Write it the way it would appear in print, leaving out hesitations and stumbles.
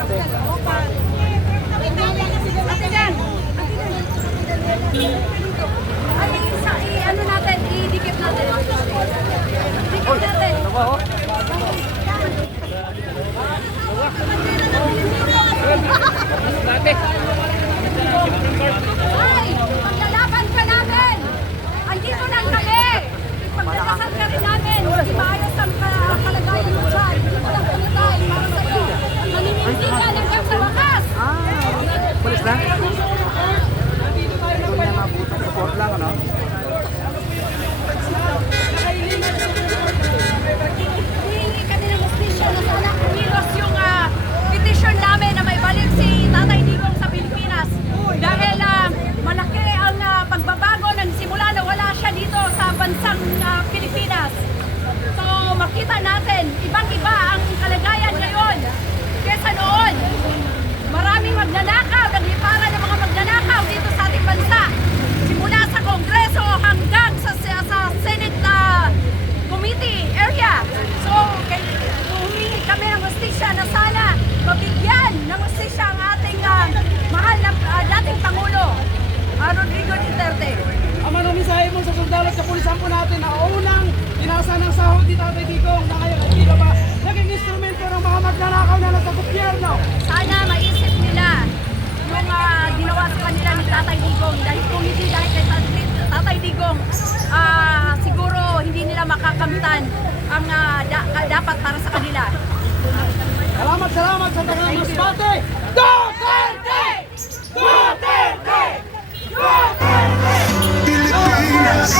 Masbate. Ano natin, idikit natin. Dikit natin. Ano ba, oh? Masbate. Ay, maglalaban ka namin. Andito lang kami. Pagdadasal ka rin namin. Hindi maayos ang kalagayan mo dyan. Walang kalagayan para sa'yo. Naninindigan hanggang sa wakas. Balis na? Ito niya mabutang support lang, ano? Hihingi kami ng hustisya na sana kumilos yung petition namin na may balik si Tatay Digong sa Pilipinas. Dahil malaki ang pagbabago ng simula na wala siya dito sa bansang Pilipinas. So makita natin, ibang-iba ang kalagayan ngayon kesa noon. Maraming magnanakaw, nagliparan ng mga magnanakaw dito sa ating bansa. Simula sa Kongreso hanggang sa Senate Committee area. So, humingi kami ng hustisya na sana mabigyan ng hustisya ang ating mahal na dating Pangulo, Rodrigo Duterte. Ang manumisahe mo sa sundalo at sa pulisan po natin na unang inasa ng sahod ni Tatay Digong na ngayon hindi na ba naging instrumento ng mga magnanakaw na nasa gobyerno. Sana maisip nila yung ginawa sa kanila ni Tatay Digong. Dahil kung hindi dahil kay Tatay Digong, siguro hindi nila makakamtan ang dapat para sa kanila. Salamat sa tagang Masbate! Duterte! Duterte! Duterte! Pilipinas.